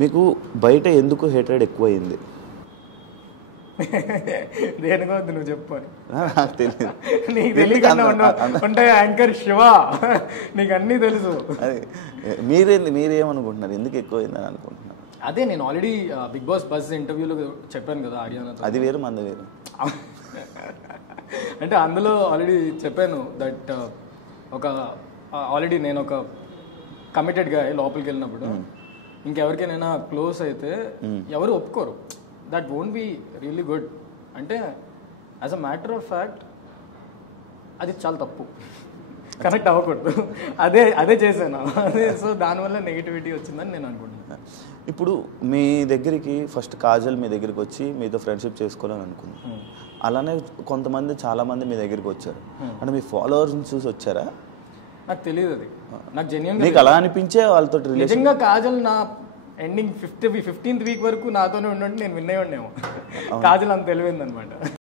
మీకు బయట ఎందుకు హేట్రేడ్ ఎక్కువైంది? దేనికొద్దు నువ్వు చెప్పు అని. నాకు తెలియదు. నీకు తెలియకుండా ఉంటే యాంకర్ శివ, నీకు అన్నీ తెలుసు. అదే మీరేమనుకుంటున్నారు, ఎందుకు ఎక్కువైందని అనుకుంటున్నారు? అదే నేను ఆల్రెడీ బిగ్ బాస్ బస్ ఇంటర్వ్యూలో చెప్పాను కదా ఆడియానాతో. అది వేరు మంది వేరు. అంటే అందులో ఆల్రెడీ చెప్పాను దట్ ఒక ఆల్రెడీ నేను ఒక కమిటెడ్గా లోపలికి వెళ్ళినప్పుడు ఇంకెవరికైనా క్లోజ్ అయితే ఎవరు ఒప్పుకోరు. That won't be really good. అంటే as a matter of fact అది చాలా తప్పు, కనెక్ట్ అవ్వకూడదు. అదే చేశాను. సో దానివల్ల నెగిటివిటీ వచ్చిందని నేను అనుకుంటున్నాను. ఇప్పుడు మీ దగ్గరికి ఫస్ట్ కాజల్ మీ దగ్గరికి వచ్చి మీతో ఫ్రెండ్షిప్ చేసుకోవాలని అనుకున్నాను. అలానే కొంతమంది చాలామంది మీ దగ్గరికి వచ్చారు. అంటే మీ ఫాలోవర్స్ని చూసి వచ్చారా? నాకు తెలియదు. అది నాకు జెన్యూన్ మీకు అలా అనిపించే వాళ్ళతో నిజంగా కాజల్ నా ఎండింగ్ 15th వీక్ వరకు నాతోనే ఉండండి, నేను విన్ అయ్యి ఉండేమో. కాజల్ అంత తెలివింది అనమాట.